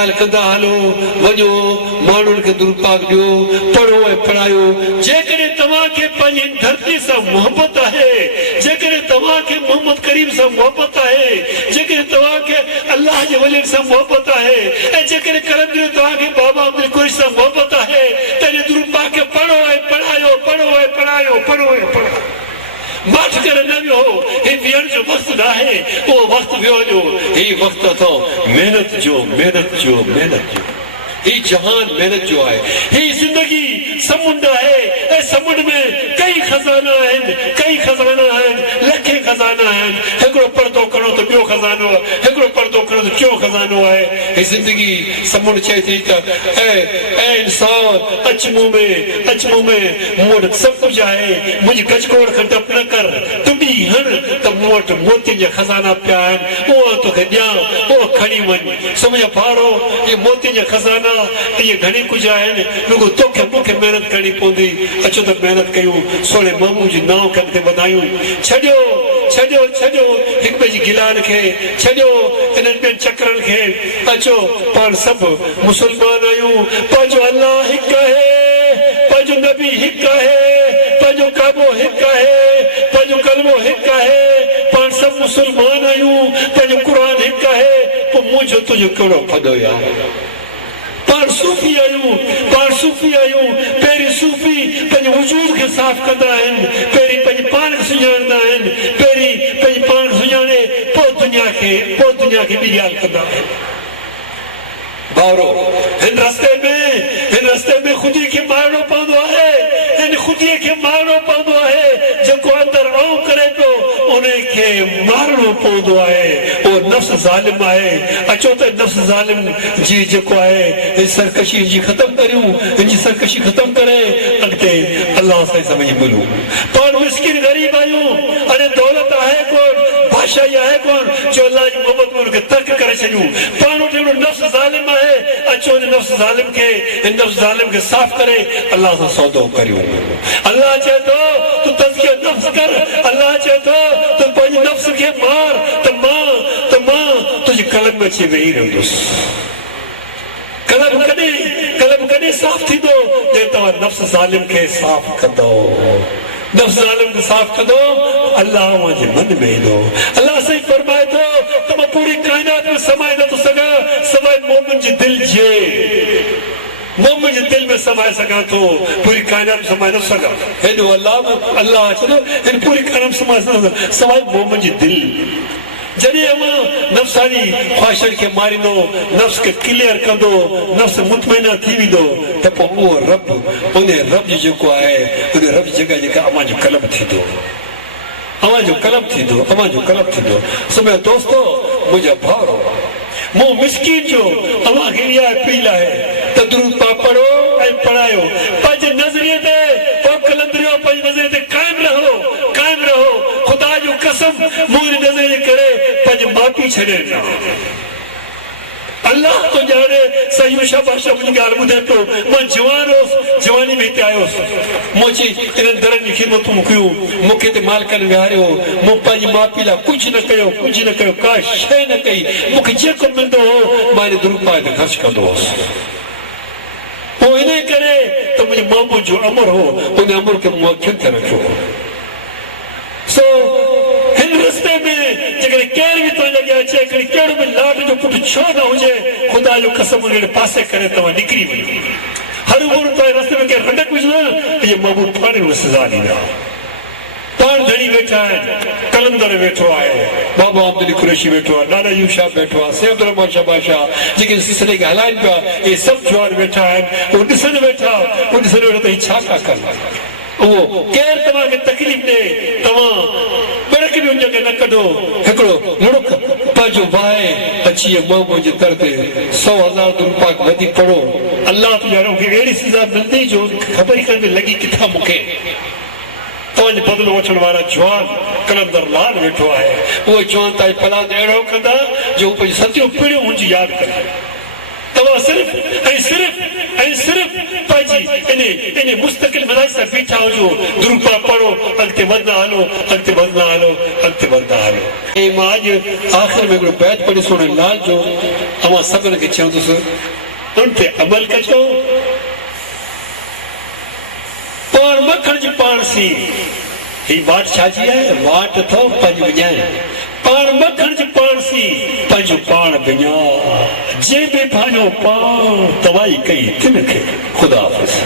ख्याल कंदा हलो वञो माण्हुनि खे दुरूद पाक ॾियो पढ़ो ऐं पढ़ायो जेकॾहिं तव्हांखे पंहिंजी धरती सां मोहबत आहे जेकॾहिं तव्हांखे मोहम्मद करीम सां मोहबत आहे जेकॾहिं तव्हांखे अल्लाह जे वलियुनि सां मोहबत आहे ऐं जेकॾहिं कलंदर तव्हांखे बाबा अब्दुल कुरैशी सां मोहबत आहे त दुरूद पाक खे पढ़ो ऐं पढ़ायो पढ़ो ऐं पढ़ायो पढ़ो ऐं पढ़ायो माठ करे न वियो हे विहण जो वक़्तु न आहे उहो वक़्तु वियो जो ही वक़्तु अथव महिनत जो महिनत जो महिनत जो ही जहान मेहनत जो है ही जिंदगी समुंड है ऐं समुंड में कई खजाना आहिनि कई खजाना आहिनि लखे खजाना आहिनि हिकिड़ो पर्दो खणो त ॿियो खजानो आहे हिकिड़ो पर्दो खणो त टियों खजानो आहे ही जिंदगी समुंड चए थी त ऐं इंसान अच मुंहुं में मूं वटि सभु कुझु आहे मुंहिंजी गजगोड़ खां डप न कर तुंबी हण त मूं वटि मोतियुनि जा खज़ाना पिया आहिनि उहो तोखे ॾियां उहो खणी वञ सो मुंहिंजा भाउरो इहे मोतियुनि जा खज़ाना ये घणी कुछ आहिनि रुगो तोखे मूंखे महिनत करणी पवंदी अचो त महिनत कयूं सोने मामू जी नाव कनि ते वधायूं छॾियो छॾियो छॾियो हिक ॿिए जी गिलान खे छॾियो इन्हनि ॿियनि चकरनि खे अचो पाण सभु मुस्लमान आहियूं पंहिंजो अल्लाह हिकु आहे पंहिंजो नबी हिकु आहे पंहिंजो काबो हिकु आहे पंहिंजो कलमो हिकु आहे पाण सभु मुस्लमान आहियूं पंहिंजो क़ुर हिकु आहे पोइ मुंहिंजो तुंहिंजो कहिड़ो फदो यार पाण सूफ़ी आहियूं पहिरीं सूफ़ी पंहिंजे वजूद खे साफ़ कंदा आहिनि पहिरीं पंहिंजे पाण खे सुञाणंदा आहिनि पहिरीं पंहिंजे पाण खे सुञाणे पोइ दुनिया खे ॿी ॻाल्हि कंदा आहिनि भाउरो हिन रस्ते में ख़ुदी खे मारणो पवंदो आहे हिन ख़ुदीअ खे मारणो पवंदो आहे जेको अंदरि आऊं करे पियो उनखे मारणो पवंदो आहे उहो नफ़्स ज़ालिम आहे अचो त नफ़्स ज़ालिम जी जेको आहे हिन सरकशी जी ख़तमु करियूं हिन जी सरकशी ख़तमु करे अॻिते अलाह सां समझ मिलूं पाण मिस्किन ग़रीब आहियूं अरे दौलत आहे कोन बादशाही आहे कोन जो अलाह जी मोहबत में उनखे तर्क करे छॾियूं पाण वटि हिकिड़ो नफ़्स ज़ालिम आहे अचो हिन नफ़्स ज़ालिम खे साफ़ करे अलाह सां सौदो करियूं अलाह चए थो तूं तज़कियो नफ़्स कर अलाह चए थो तूं पंहिंजे नफ़्स खे मार त मां तुंहिंजे कलम में अची वेही रहंदुसि कलम कॾहिं साफ़ थींदो जे तव्हां नफ़्स ज़ालिम खे साफ़ कंदो नफ़्स ज़ालिम खे साफ़ कंदो अल्लाह जे मन में ईंदो अल्लाह सही फरमाए थो त मां पूरी काइनात में समाए नथो सघां सवाइ मोमिन जे दिलि जे मोमिन जे दिलि में समाए सघां थो पूरी काइनात में समाए न सघां हेॾो अल्लाह चवंदो हिन पूरी काइनात में समाए सघां सवाइ मोमिन जी दिलि जॾहिं मां नफ़्सानी ख़्वाहिशनि खे मारींदो नफ़्स खे क्लियर कंदो नफ़्स मुतमइना थी वेंदो त पोइ उहो रब जो जेको आहे उन रब जी जॻह जेका अव्हां जो कलम थींदो समय दोस्तो मुंहिंजा भाउरो मूं मिस्कीन जो अव्हां खे इहा अपील आहे त दुरूद पाक पढ़ो ऐं पढ़ायो पंहिंजे नज़रिए ते पोइ कलंदरियो पंहिंजे नज़रिए ते क़ाइमु रहो ख़ुदा जो कसम मूं हिन नज़रिए करे पंहिंजे माउ पीउ छॾे ॾिना अल्लाह तो ॼाणे सही शाबाशा मुंहिंजी ॻाल्हि ॿुधे पियो मां जवान हुउसि जवानी में हिते आयुसि मूं अची इन्हनि दरनि जी ख़िदमतूं कयूं मूंखे हिते मालिकनि विहारियो मूं पंहिंजे माउ पीउ लाइ कुझु न कयो का शइ न कई मूंखे जेको मिलंदो हो मां हिन दुरूद पाक ते ख़र्च कंदो हुउसि पोइ इन करे त मुंहिंजे मामू जो अमर हो उन अमर खे मूं अखियुनि ते रखियो सो हिन रस्ते में जेकॾहिं केर बि तव्हांजे अॻियां अचे कहिड़ो बि लाट जो पुटु छो न हुजे ख़ुदा जो कसम उन पासे करे तव्हां निकिरी वञो हर उमिरि तव्हांजे रस्ते में केरु रंडक विझंदो न इहे मामू पाण में सज़ा ॾींदा पाण धणी वेठा आहिनि कलंदर वेठो आहे बाबा अब्दुल कुरैशी वेठो आहे नाना यूब शाह वेठो आहे सैयद रहमान शाबाशा जेके सिलसिले खे हलाइनि पिया इहे सभु जवान वेठा आहिनि उहे ॾिसनि वेठा त हीउ छा था कनि उहो केरु तव्हांखे तकलीफ़ ॾे तव्हां बड़क बि उन खे न कढो हिकिड़ो लुड़क पंहिंजो वाहे अची मोहम्मद जे दर ते 100,000 दुरूद पाक वधीक पढ़ो अल्लाह तुंहिंजा मूंखे अहिड़ी सज़ा मिलंदी जो ख़बर ई कान लॻी किथां मूंखे तव्हांजे बदिलो वठण वारा जवान कलंदर लाल वेठो आहे उहे जवान तव्हांजे फलाद अहिड़ो कंदा जो पंहिंजी सतियूं पीढ़ियूं मुंहिंजी यादि कंदा तव्हां सिर्फ़ पाजी इने मुस्तकिल मज़ाज से बीठा हो जो दुरुपा पढ़ो अगते वधना हलो अगते वधना हलो अगते वधना हलो ए मां आज आखिर में को बैत पढ़ी सोने लाल जो अमा सबन के चंदुस उन पे अमल कजो पाण मखण जी पाण सी ही वाट छाजी है वाट थो पंज वजाए पाण मखण जी पाण सी पंज पाण बिना जे बे भानो पाण तवाई कई तिन के खुदा हाफिज़।